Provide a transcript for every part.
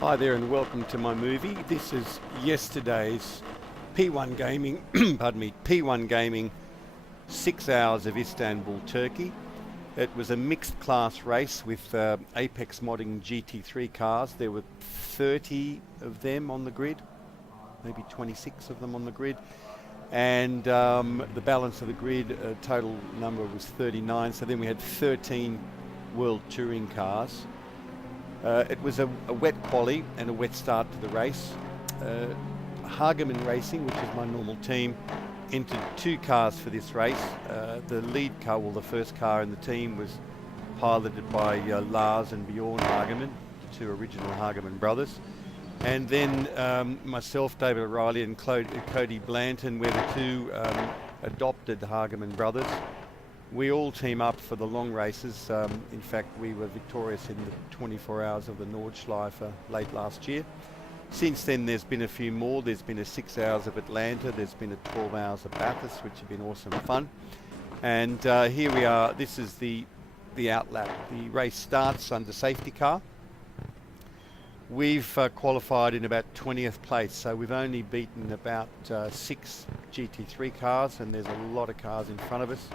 Hi there and welcome to my movie. This is yesterday's P1 Gaming, pardon me, P1 Gaming 6 hours of Istanbul, Turkey. It was a mixed class race with Apex modding GT3 cars. There were 30 of them on the grid, maybe 26 of them on the grid. And the balance of the grid, total number was 39. So then we had 13 World Touring cars. It was a wet quali and a wet start to the race. Hageman Racing, which is my normal team, entered 2 cars for this race. The lead car, well, the first car in the team, was piloted by Lars and Bjorn Hageman, 2 original Hageman brothers. And then myself, David O'Reilly, and Cody Blanton were the 2 adopted Hageman brothers. We all team up for the long races. In fact, we were victorious in the 24 hours of the Nordschleife late last year. Since then, there's been a few more. There's been a 6 hours of Atlanta. There's been a 12 hours of Bathurst, which have been awesome fun. And here we are. This is the outlap. The race starts under safety car. We've qualified in about 20th place, so we've only beaten about 6 GT3 cars, and there's a lot of cars in front of us.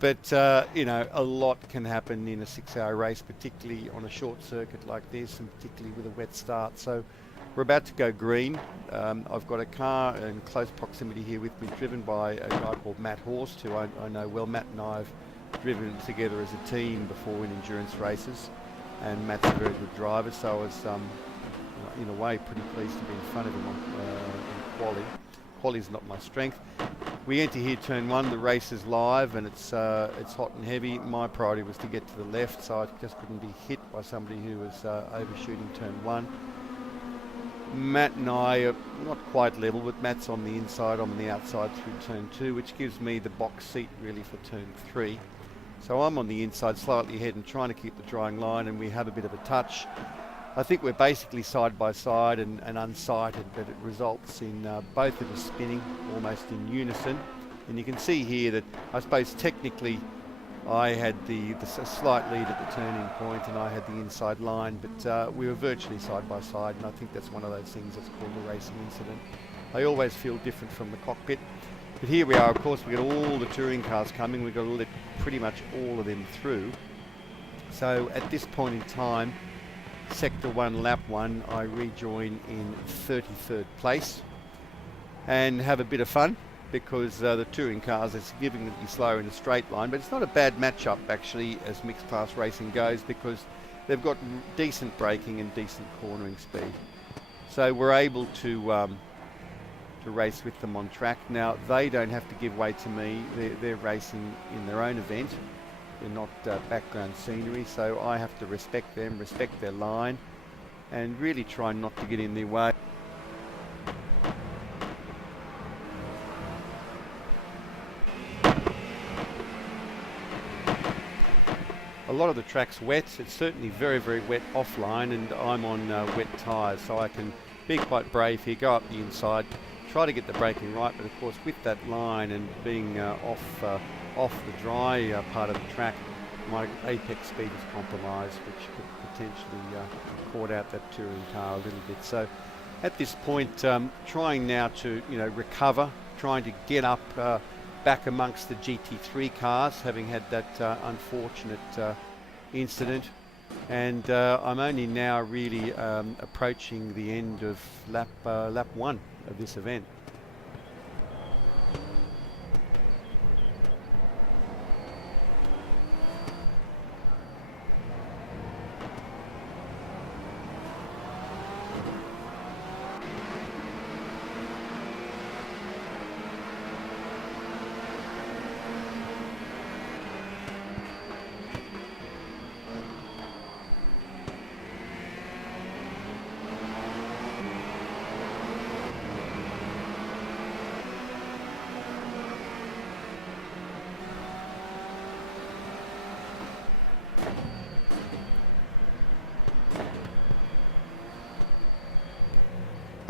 But, you know, a lot can happen in a 6-hour race, particularly on a short circuit like this, and particularly with a wet start. So we're about to go green. I've got a car in close proximity here with me, driven by a guy called Matt Horst, who I know well. Matt and I have driven together as a team before in endurance races, and Matt's a very good driver, so I was, in a way, pretty pleased to be in front of him in quali. Quali's not my strength. We enter here turn 1, the race is live and it's hot and heavy. My priority was to get to the left, so I just couldn't be hit by somebody who was overshooting turn 1. Matt and I are not quite level, but Matt's on the inside, I'm on the outside through turn 2, which gives me the box seat really for turn 3. So I'm on the inside slightly ahead and trying to keep the drying line, and we have a bit of a touch. I think we're basically side by side and unsighted, but it results in both of us spinning almost in unison. And you can see here that I suppose technically I had the slight lead at the turning point and I had the inside line, but we were virtually side by side, and I think that's one of those things that's called a racing incident. I always feel different from the cockpit. But here we are, of course, we've got all the touring cars coming. We've got to let pretty much all of them through. So at this point in time, Sector 1, Lap 1, I rejoin in 33rd place and have a bit of fun because the touring cars are significantly slower in a straight line, but it's not a bad matchup actually as mixed class racing goes, because they've got decent braking and decent cornering speed. So we're able to race with them on track. Now they don't have to give way to me, they're racing in their own event. They're not background scenery, so I have to respect them, respect their line, and really try not to get in their way. A lot of the track's wet. It's certainly very, very wet offline, and I'm on wet tyres, so I can be quite brave here, go up the inside, try to get the braking right, but of course with that line and being off the dry part of the track, my apex speed is compromised, which could potentially caught out that touring car a little bit. So at this point, trying now to recover, trying to get up back amongst the GT3 cars, having had that unfortunate incident, and I'm only now really approaching the end of lap 1 of this event.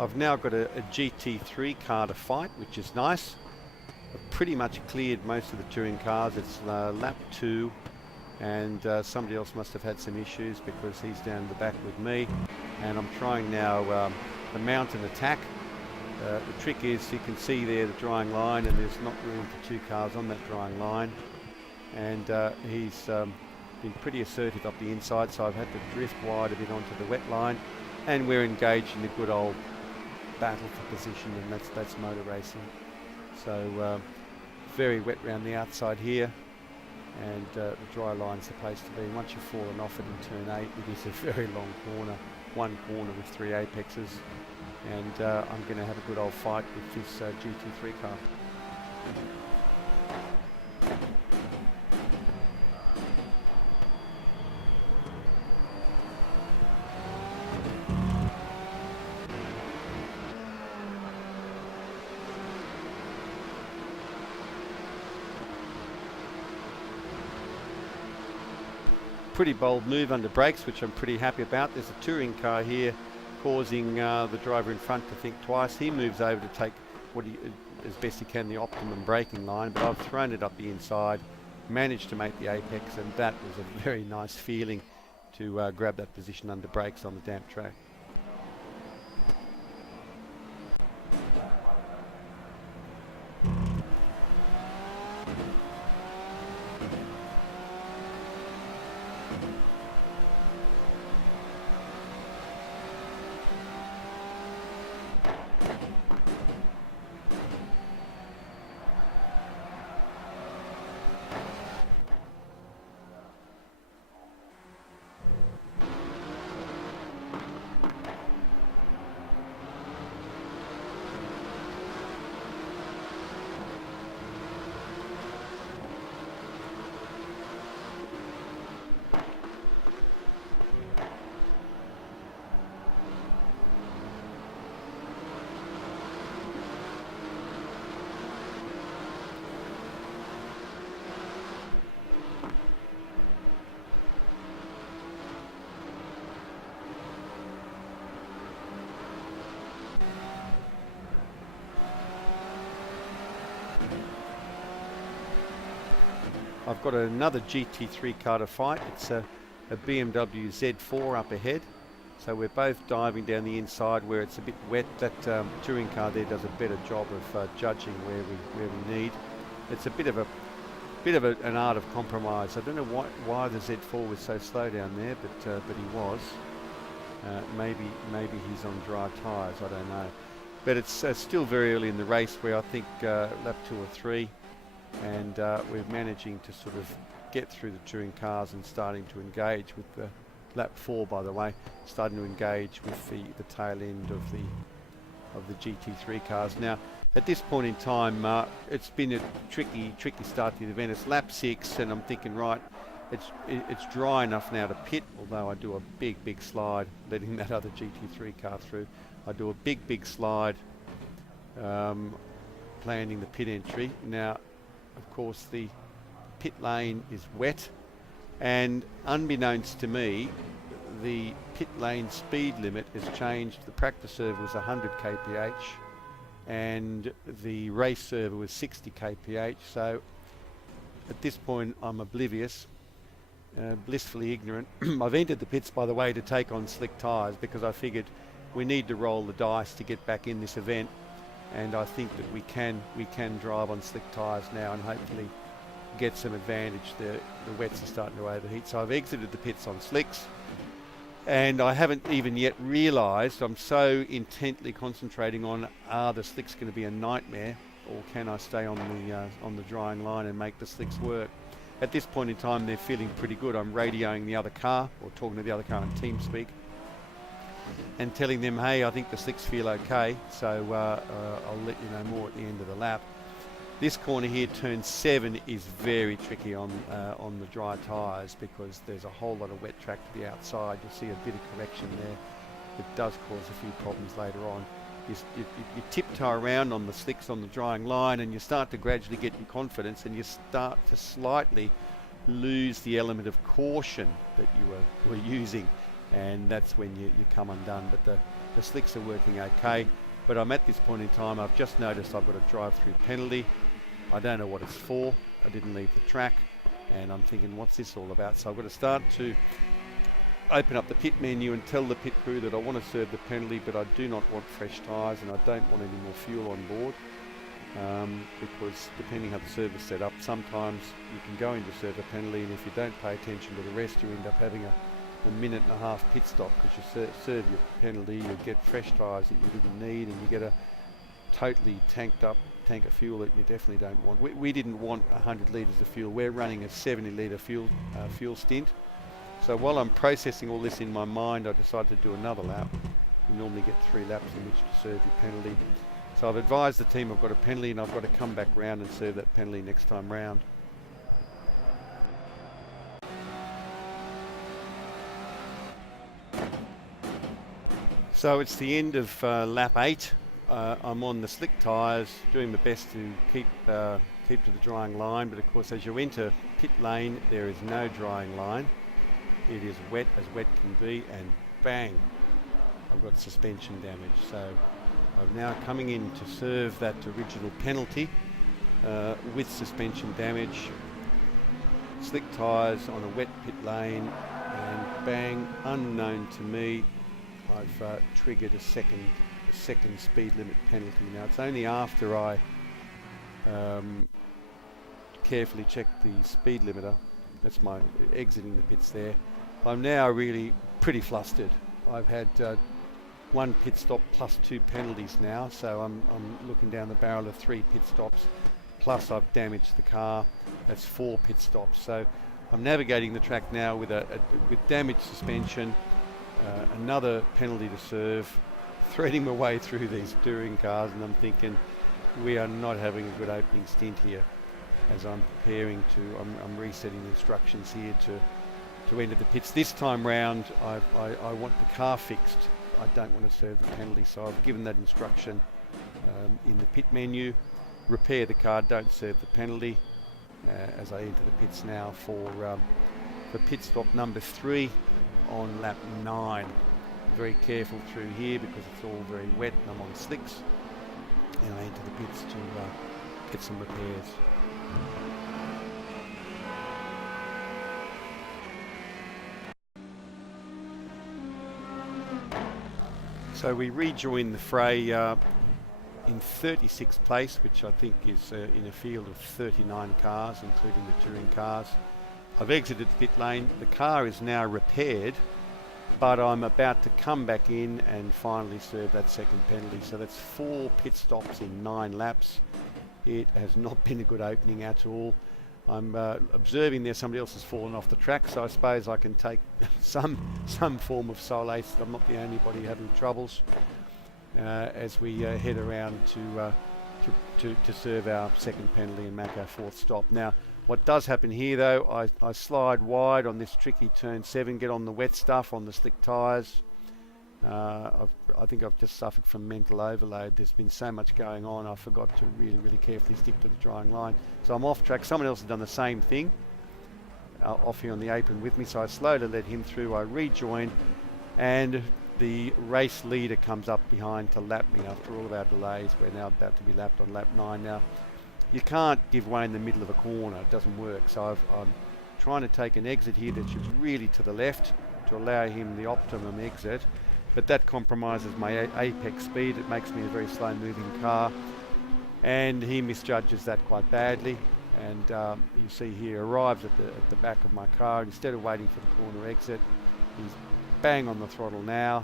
I've now got a GT3 car to fight, which is nice. I've pretty much cleared most of the touring cars. It's lap 2, and somebody else must have had some issues because he's down the back with me, and I'm trying now the mountain attack. The trick is you can see there the drying line, and there's not room for two cars on that drying line, and he's been pretty assertive up the inside, so I've had to drift wide a bit onto the wet line, and we're engaged in a good old battle for position, and that's motor racing. So very wet round the outside here, and the dry line's the place to be. Once you've fallen off it in turn 8, it is a very long corner, one corner with 3 apexes, and I'm going to have a good old fight with this GT3 car. Pretty bold move under brakes, which I'm pretty happy about. There's a touring car here causing the driver in front to think twice. He moves over to take what he, as best he can, the optimum braking line, but I've thrown it up the inside, managed to make the apex, and that was a very nice feeling to grab that position under brakes on the damp track. I've got another GT3 car to fight. It's a BMW Z4 up ahead. So we're both diving down the inside where it's a bit wet. That touring car there does a better job of judging where we need. It's a bit of an art of compromise. I don't know why the Z4 was so slow down there, but he was. Maybe he's on dry tyres. I don't know. But it's still very early in the race, where I think lap 2 or 3. And we're managing to sort of get through the touring cars and starting to engage with the lap 4, by the way, starting to engage with the tail end of the GT3 cars. Now, at this point in time, it's been a tricky start to the event. It's lap 6, and I'm thinking, right, it's dry enough now to pit. Although I do a big slide, letting that other GT3 car through. I do a big slide, planning the pit entry. Now, of course, the pit lane is wet, and unbeknownst to me, the pit lane speed limit has changed. The practice server was 100 kph and the race server was 60 kph. So at this point I'm oblivious, blissfully ignorant. I've entered the pits, by the way, to take on slick tyres, because I figured we need to roll the dice to get back in this event. And I think that we can drive on slick tyres now and hopefully get some advantage. The wets are starting to overheat. So I've exited the pits on slicks, and I haven't even yet realised, I'm so intently concentrating on, are the slicks going to be a nightmare, or can I stay on the drying line and make the slicks work? At this point in time, they're feeling pretty good. I'm radioing the other car, or talking to the other car in TeamSpeak, and telling them, hey, I think the slicks feel okay, so I'll let you know more at the end of the lap. This corner here, turn 7, is very tricky on the dry tyres, because there's a whole lot of wet track to the outside. You'll see a bit of correction there. It does cause a few problems later on. You tiptoe around on the slicks on the drying line, and you start to gradually get your confidence, and you start to slightly lose the element of caution that you were using. And that's when you come undone. But the slicks are working okay. But I'm at this point in time, I've just noticed I've got a drive-through penalty. I don't know what it's for. I didn't leave the track, and I'm thinking, what's this all about? So I've got to start to open up the pit menu and tell the pit crew that I want to serve the penalty, but I do not want fresh tyres and I don't want any more fuel on board, because depending how the service set up, sometimes you can go in to serve a penalty, and if you don't pay attention to the rest, you end up having a minute and a half pit stop because you serve your penalty, you get fresh tyres that you didn't need, and you get a totally tanked up tank of fuel that you definitely don't want. We didn't want 100 litres of fuel. We're running a 70 litre fuel stint. So while I'm processing all this in my mind, I decided to do another lap. You normally get 3 laps in which to serve your penalty. So I've advised the team I've got a penalty and I've got to come back round and serve that penalty next time round. So it's the end of lap 8. I'm on the slick tyres, doing my best to keep to the drying line, but of course as you enter pit lane there is no drying line. It is wet as wet can be, and bang, I've got suspension damage. So I'm now coming in to serve that original penalty with suspension damage, slick tyres on a wet pit lane, and bang, unknown to me, I've triggered a second speed limit penalty. Now it's only after I carefully checked the speed limiter. That's my exiting the pits there. I'm now really pretty flustered. I've had 1 pit stop plus 2 penalties now, so I'm looking down the barrel of 3 pit stops, plus I've damaged the car. That's 4 pit stops. So I'm navigating the track now with with damaged suspension, another penalty to serve, threading my way through these touring cars, and I'm thinking we are not having a good opening stint here. As I'm preparing to, I'm resetting the instructions here to enter the pits. This time round, I want the car fixed. I don't want to serve the penalty, so I've given that instruction in the pit menu. Repair the car, don't serve the penalty. As I enter the pits now for pit stop number 3 on lap 9. Very careful through here because it's all very wet and I'm on slicks. And I enter the pits to get some repairs. So we rejoin the fray in 36th place, which I think is in a field of 39 cars, including the touring cars. I've exited the pit lane. The car is now repaired, but I'm about to come back in and finally serve that second penalty. So that's 4 pit stops in 9 laps. It has not been a good opening at all. I'm observing there somebody else has fallen off the track, so I suppose I can take some form of solace that I'm not the only body having troubles as we head around to serve our second penalty and make our 4th stop. Now, what does happen here though, I slide wide on this tricky turn 7, get on the wet stuff on the slick tyres. I think I've just suffered from mental overload. There's been so much going on, I forgot to really carefully stick to the drying line. So I'm off track. Someone else has done the same thing off here on the apron with me, so I slowly let him through. I rejoin, and the race leader comes up behind to lap me after all of our delays. We're now about to be lapped on lap 9 now. You can't give way in the middle of a corner, it doesn't work. So I'm trying to take an exit here that's really to the left to allow him the optimum exit. But that compromises my apex speed. It makes me a very slow moving car, and he misjudges that quite badly. And you see he arrives at the back of my car. Instead of waiting for the corner exit, he's bang on the throttle now,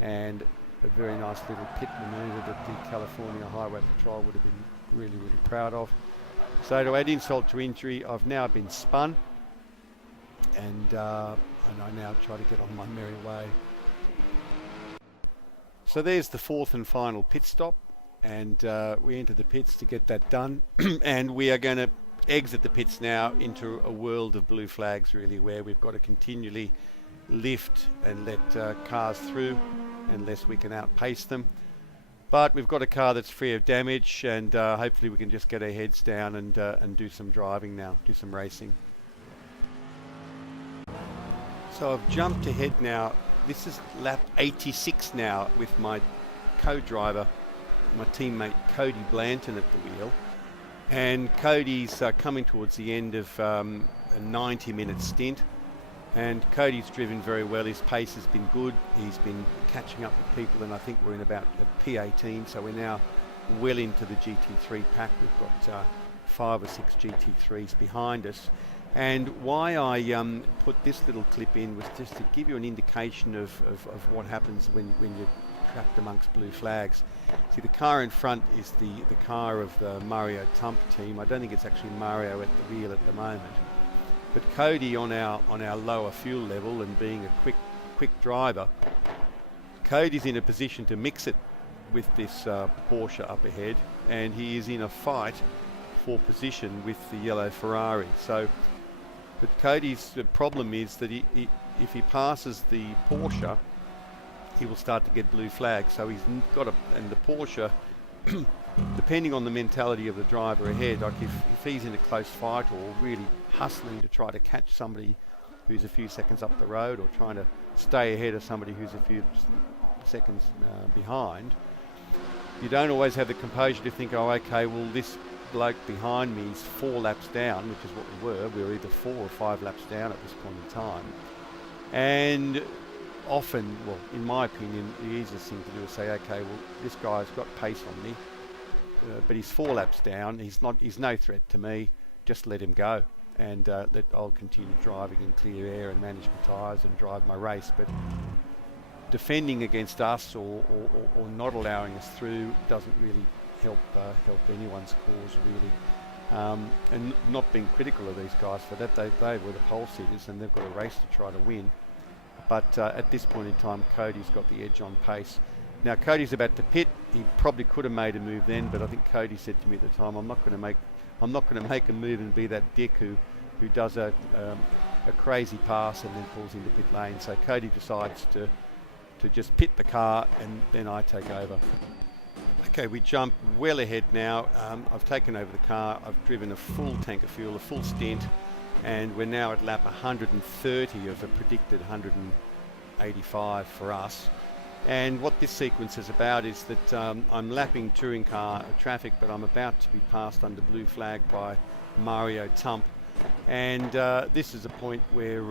and a very nice little pit manoeuvre that the California Highway Patrol would have been really proud of. So to add insult to injury, I've now been spun, and I now try to get on my merry way. So there's the 4th and final pit stop, and we enter the pits to get that done. And we are going to exit the pits now into a world of blue flags, really, where we've got to continually lift and let cars through unless we can outpace them. But we've got a car that's free of damage, and hopefully we can just get our heads down and do some driving now, do some racing. So I've jumped ahead now. This is lap 86 now with my co-driver, my teammate Cody Blanton at the wheel. And Cody's coming towards the end of a 90-minute stint, and Cody's driven very well. His pace has been good. He's been catching up with people, and I think we're in about a P18, so we're now well into the GT3 pack. We've got 5 or 6 GT3s behind us. And why I put this little clip in was just to give you an indication of what happens when you're trapped amongst blue flags. See, the car in front is the car of the Mario Tump team. I don't think it's actually Mario at the wheel at the moment. But Cody on our lower fuel level, and being a quick driver, Cody's in a position to mix it with this Porsche up ahead, and he is in a fight for position with the yellow Ferrari. So, but Cody's problem is that if he passes the Porsche, he will start to get blue flags. So he's got and the Porsche, depending on the mentality of the driver ahead, like if he's in a close fight or really hustling to try to catch somebody who's a few seconds up the road, or trying to stay ahead of somebody who's a few seconds behind, you don't always have the composure to think, oh, okay, well, this bloke behind me is 4 laps down, which is what we were. We were either 4 or 5 laps down at this point in time. And often, well, in my opinion, the easiest thing to do is say, okay, well, this guy's got pace on me, but he's 4 laps down. He's no threat to me. Just let him go, and I'll continue driving in clear air and manage my tyres and drive my race. But defending against us or not allowing us through doesn't really help anyone's cause, really. And not being critical of these guys for that, they were the pole sitters and they've got a race to try to win. But at this point in time, Cody's got the edge on pace. Now Cody's about to pit. He probably could have made a move then, but I think Cody said to me at the time, I'm not going to make a move and be that dick who does a crazy pass and then pulls into pit lane. So Cody decides to just pit the car, and then I take over. Okay, we jump well ahead now. I've taken over the car. I've driven a full tank of fuel, a full stint, and we're now at lap 130 of a predicted 185 for us. And what this sequence is about is that I'm lapping touring car traffic, but I'm about to be passed under blue flag by Mario Tump. And this is a point where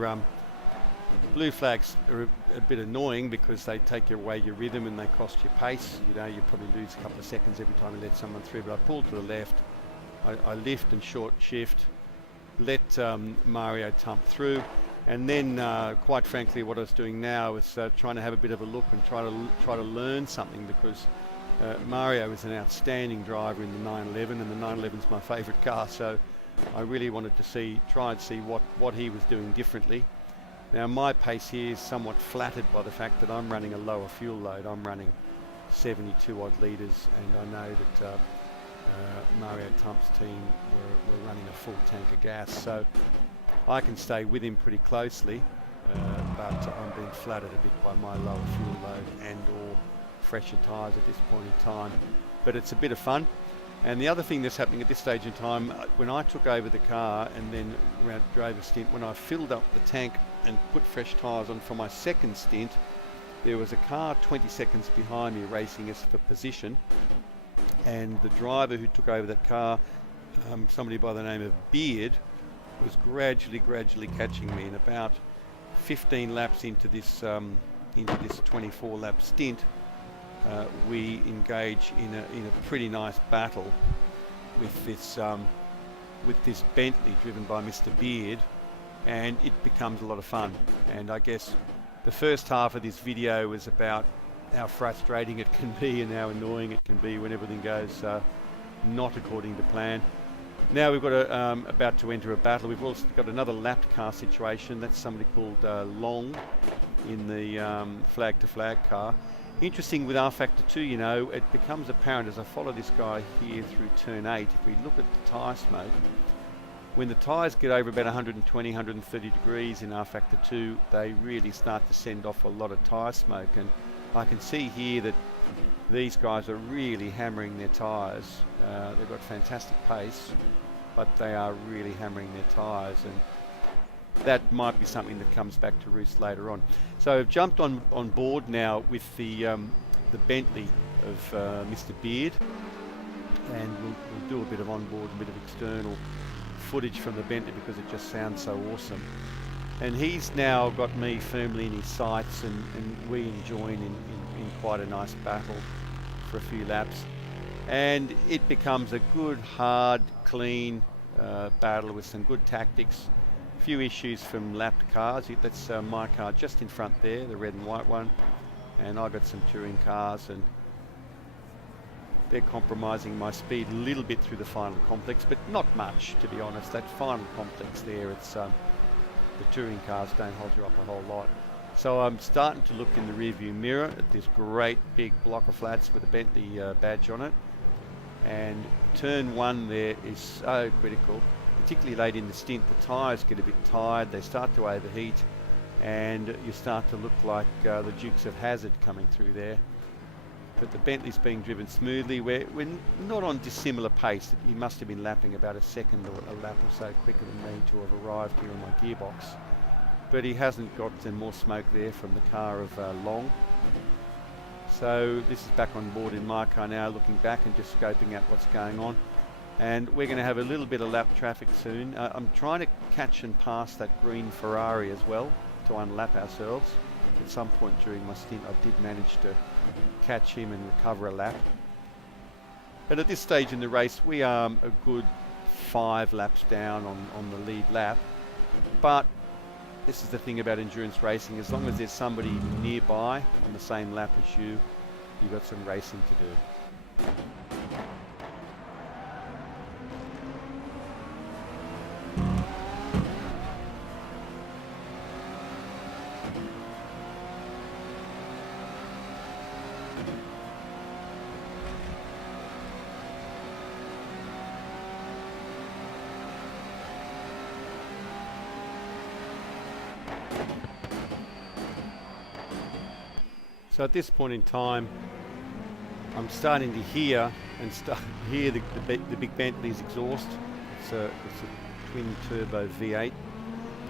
blue flags are a bit annoying because they take away your rhythm and they cost you pace. You know, you probably lose a couple of seconds every time you let someone through. But I pull to the left, I lift and short shift, let Mario Tump through, and then quite frankly what I was doing now is trying to have a bit of a look and try to learn something, because Mario is an outstanding driver in the 911, and the 911 is my favourite car, so I really wanted to try and see what he was doing differently. Now my pace here is somewhat flattered by the fact that I'm running a lower fuel load. I'm running 72 odd litres, and I know that Mario Tump's team were running a full tank of gas, so I can stay with him pretty closely, but I'm being flattered a bit by my lower fuel load and or fresher tyres at this point in time. But it's a bit of fun. And the other thing that's happening at this stage in time, when I took over the car and then drove a stint, when I filled up the tank and put fresh tyres on for my second stint, there was a car 20 seconds behind me racing us for position, and the driver who took over that car, somebody by the name of Beard, was gradually catching me. In about 15 laps into this 24 lap stint, we engage in a pretty nice battle with this Bentley driven by Mr. Beard, and it becomes a lot of fun. And I guess the first half of this video was about how frustrating it can be and how annoying it can be when everything goes not according to plan. Now we've got about to enter a battle. We've also got another lapped car situation. That's somebody called Long in the flag to flag car. Interesting with R Factor 2, you know, it becomes apparent as I follow this guy here through turn 8. If we look at the tyre smoke, when the tyres get over about 120, 130 degrees in R Factor 2, they really start to send off a lot of tyre smoke. And I can see here that these guys are really hammering their tyres. They've got fantastic pace, but they are really hammering their tyres, and that might be something that comes back to roost later on. So I've jumped on board now with the Bentley of Mr. Beard. and we'll do a bit of onboard, a bit of external footage from the Bentley because it just sounds so awesome. And he's now got me firmly in his sights, and we join in quite a nice battle for a few laps. And it becomes a good, hard, clean battle with some good tactics. A few issues from lapped cars. That's my car just in front there, the red and white one. And I got some touring cars, and they're compromising my speed a little bit through the final complex, but not much, to be honest. That final complex there, it's the touring cars don't hold you up a whole lot. So I'm starting to look in the rearview mirror at this great big block of flats with a Bentley badge on it. And turn one there is so critical, particularly late in the stint. The tyres get a bit tired, they start to overheat, and you start to look like the Dukes of Hazzard coming through there. But the Bentley's being driven smoothly. We're not on dissimilar pace. He must have been lapping about a second or a lap or so quicker than me to have arrived here on my gearbox. But he hasn't got more smoke there from the car of Long. So this is back on board in my car now, looking back and just scoping out what's going on. And we're going to have a little bit of lap traffic soon. I'm trying to catch and pass that green Ferrari as well to unlap ourselves. At some point during my stint I did manage to catch him and recover a lap. But at this stage in the race we are a good 5 laps down on the lead lap. But this is the thing about endurance racing, as long as there's somebody nearby on the same lap as you, you've got some racing to do. So at this point in time, I'm starting to hear the big Bentley's exhaust. It's a twin turbo V8,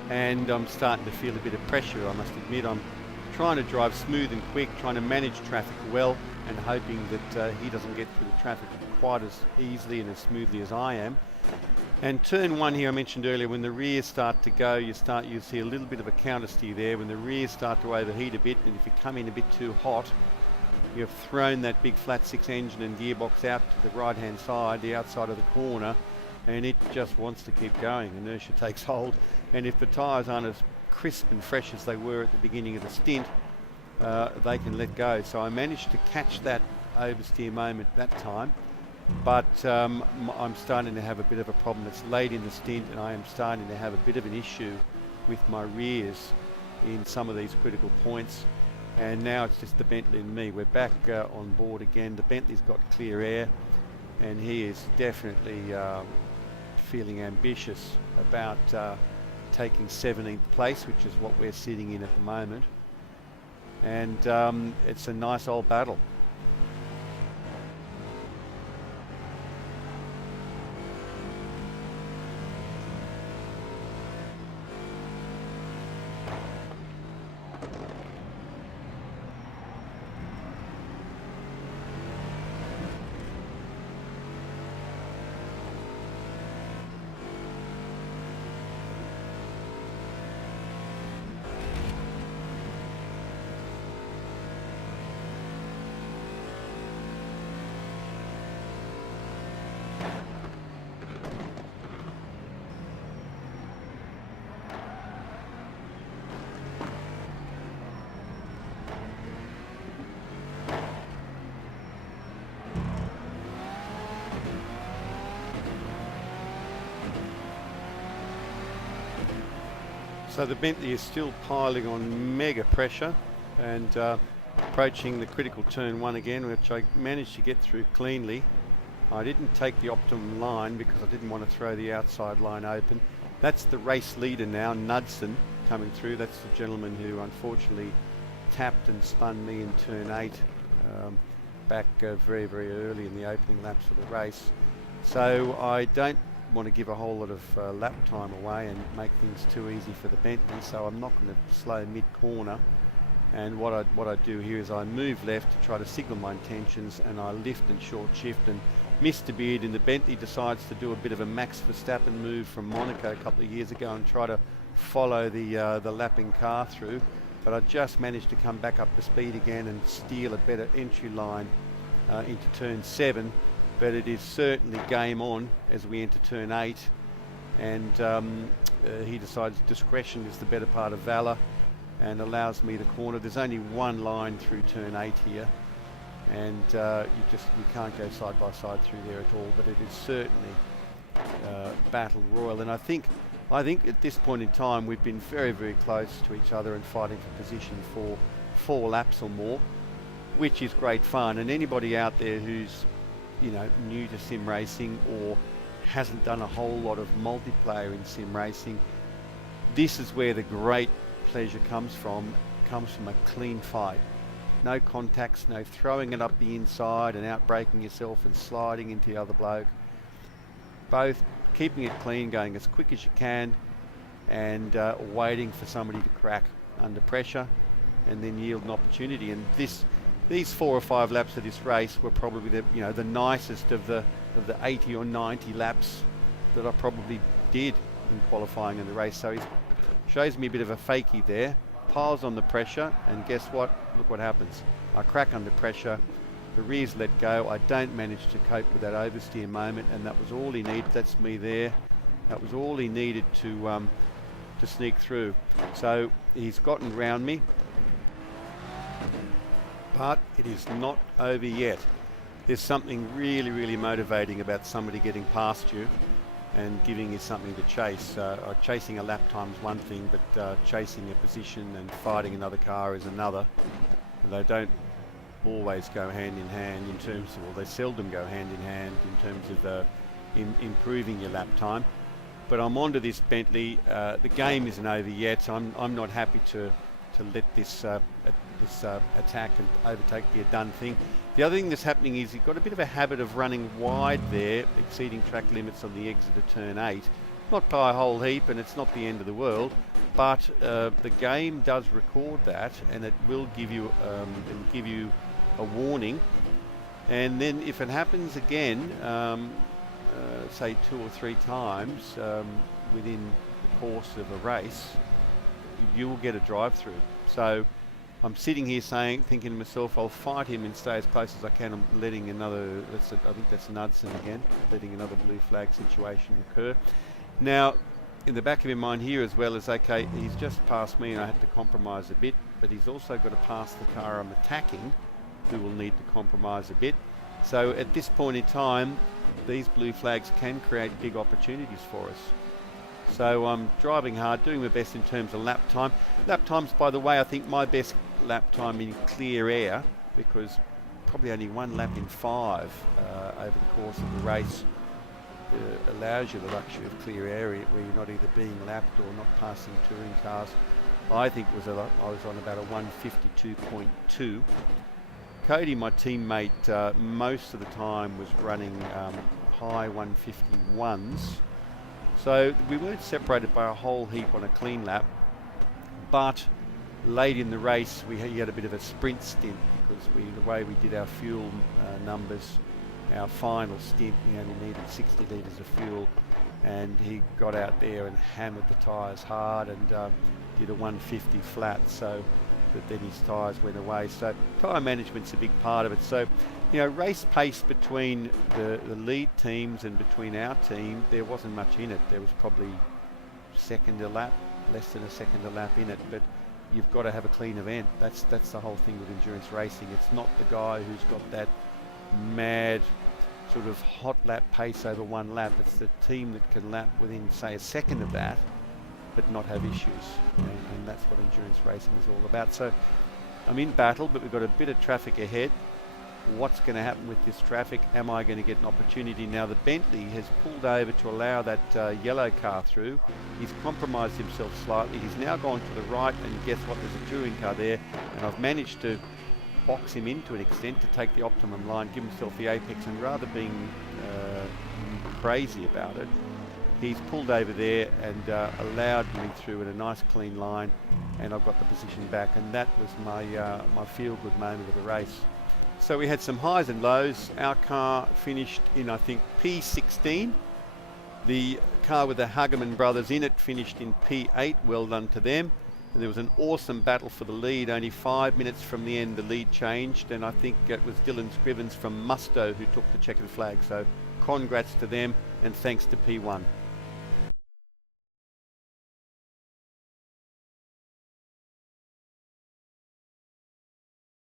and I'm starting to feel a bit of pressure. I must admit, I'm trying to drive smooth and quick, trying to manage traffic well, and hoping that he doesn't get through the traffic quite as easily and as smoothly as I am. And turn one here, I mentioned earlier, when the rears start to go, you see a little bit of a counter steer there. When the rears start to overheat a bit, and if you come in a bit too hot, you've thrown that big flat 6 engine and gearbox out to the right hand side, the outside of the corner, and it just wants to keep going. Inertia takes hold, and if the tyres aren't as crisp and fresh as they were at the beginning of the stint, they can let go. So I managed to catch that oversteer moment that time. But I'm starting to have a bit of a problem. It's late in the stint, and I am starting to have a bit of an issue with my rears in some of these critical points. And now it's just the Bentley and me. We're back on board again. The Bentley's got clear air, and he is definitely feeling ambitious about taking 17th place, which is what we're sitting in at the moment. And it's a nice old battle. So the Bentley is still piling on mega pressure and approaching the critical turn one again, which I managed to get through cleanly. I didn't take the optimum line because I didn't want to throw the outside line open. That's the race leader now, Knudsen, coming through. That's the gentleman who unfortunately tapped and spun me in turn 8 back very, very early in the opening laps of the race. So I don't want to give a whole lot of lap time away and make things too easy for the Bentley, so I'm not going to slow mid-corner. And what I do here is I move left to try to signal my intentions, and I lift and short shift, and missed a bit, and the Bentley decides to do a bit of a Max Verstappen move from Monaco a couple of years ago and try to follow the lapping car through. But I just managed to come back up to speed again and steal a better entry line into turn 7. But it is certainly game on as we enter turn 8, and he decides discretion is the better part of valour and allows me the corner. There's only one line through turn 8 here, and you can't go side by side through there at all. But it is certainly battle royal, and I think at this point in time we've been very, very close to each other and fighting for position for 4 laps or more, which is great fun. And anybody out there who's new to sim racing or hasn't done a whole lot of multiplayer in sim racing, this is where the great pleasure comes from a clean fight. No contacts, no throwing it up the inside and out braking yourself and sliding into the other bloke. Both keeping it clean, going as quick as you can, and waiting for somebody to crack under pressure and then yield an opportunity. And these 4 or 5 laps of this race were probably the nicest of the 80 or 90 laps that I probably did in qualifying in the race. So he shows me a bit of a fakie there, piles on the pressure, and guess what? Look what happens. I crack under pressure, the rears let go, I don't manage to cope with that oversteer moment, and that was all he needed. That's me there. That was all he needed to sneak through. So he's gotten round me, but it is not over yet. There's something really, really motivating about somebody getting past you and giving you something to chase. Chasing a lap time is one thing, but chasing a position and fighting another car is another. And they don't always go hand in hand in terms of, or they seldom go hand in hand in terms of improving your lap time. But I'm onto this Bentley. The game isn't over yet. I'm not happy to let this attack and overtake be a done thing. The other thing that's happening is you've got a bit of a habit of running wide there, exceeding track limits on the exit of turn 8. Not by a whole heap, and it's not the end of the world, but the game does record that, and it will give you a warning. And then if it happens again, say 2 or 3 times within the course of a race, you will get a drive-through. So I'm sitting here thinking to myself, I'll fight him and stay as close as I can. I'm letting another, I think that's Knudsen again, letting another blue flag situation occur. Now, in the back of my mind here as well is, okay, he's just passed me and I had to compromise a bit, but he's also got to pass the car I'm attacking, who will need to compromise a bit. So at this point in time, these blue flags can create big opportunities for us. So I'm driving hard, doing my best in terms of lap time. Lap times, by the way, I think my best lap time in clear air, because probably only 1 lap in 5 over the course of the race allows you the luxury of clear air where you're not either being lapped or not passing touring cars. I think I was on about a 152.2. Cody, my teammate, most of the time was running high 151s. So we weren't separated by a whole heap on a clean lap, but late in the race he had a bit of a sprint stint because the way we did our fuel numbers, our final stint, we only needed 60 litres of fuel, and he got out there and hammered the tyres hard and did a 150 flat, so that then his tyres went away. So tyre management's a big part of it. So, race pace between the lead teams and between our team, there wasn't much in it. There was probably second a lap, less than a second a lap in it, but you've got to have a clean event. That's the whole thing with endurance racing. It's not the guy who's got that mad sort of hot lap pace over 1 lap. It's the team that can lap within, say, a second of that, but not have issues. And that's what endurance racing is all about. So I'm in battle, but we've got a bit of traffic ahead. What's going to happen with this traffic? Am I going to get an opportunity? Now the Bentley has pulled over to allow that yellow car through. He's compromised himself slightly. He's now gone to the right, and guess what? There's a touring car there, and I've managed to box him in to an extent to take the optimum line, give himself the apex, and rather being crazy about it, he's pulled over there and allowed me through in a nice clean line, and I've got the position back, and that was my feel-good moment of the race. So we had some highs and lows. Our car finished in, I think, P16. The car with the Hageman brothers in it finished in P8. Well done to them. And there was an awesome battle for the lead. Only 5 minutes from the end, the lead changed. And I think it was Dylan Scrivens from Musto who took the checkered flag. So congrats to them and thanks to P1.